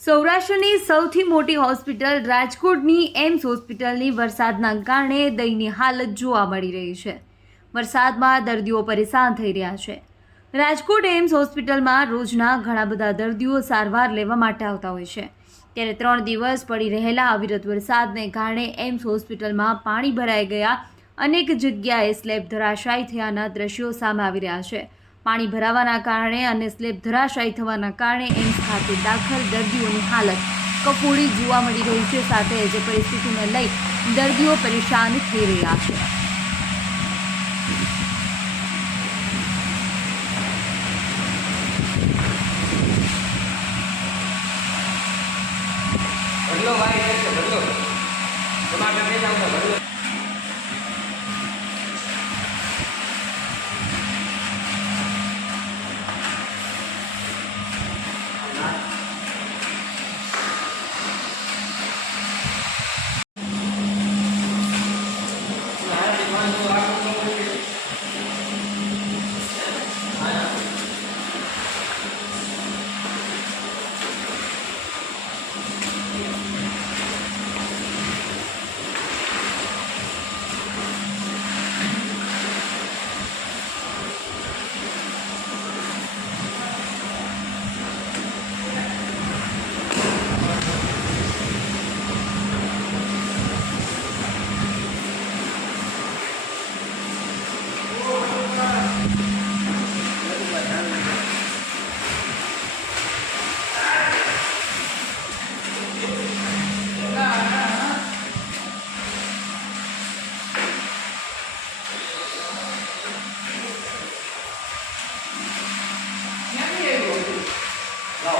સૌરાષ્ટ્રની સૌથી મોટી હોસ્પિટલ રાજકોટની એમ્સ હોસ્પિટલની વરસાદના કારણે દયનીય હાલત જોવા મળી રહી છે। વરસાદમાં દર્દીઓ પરેશાન થઈ રહ્યા છે। રાજકોટ એમ્સ હોસ્પિટલમાં રોજના ઘણા બધા દર્દીઓ સારવાર લેવા માટે આવતા હોય છે, ત્યારે 3 દિવસ પડી રહેલા અવિરત વરસાદને કારણે એમ્સ હોસ્પિટલમાં પાણી ભરાઈ ગયા, અનેક જગ્યાએ સ્લેબ ધરાશાયી થયાના દ્રશ્યો સામે આવી રહ્યા છે। પાણી ભરાવાના કારણે અને સ્લેબ ધરાશાયી થવાના કારણે એમ્સ ખાતે દાખલ દર્દીઓની હાલત કફોડી જોવા મળી રહી છે। સાથે જ પરિસ્થિતિને લઈ દર્દીઓ પરેશાન થઈ રહ્યા છે। બદલો ભાઈ છે બદલો તમારે કે જાવ બદલો No.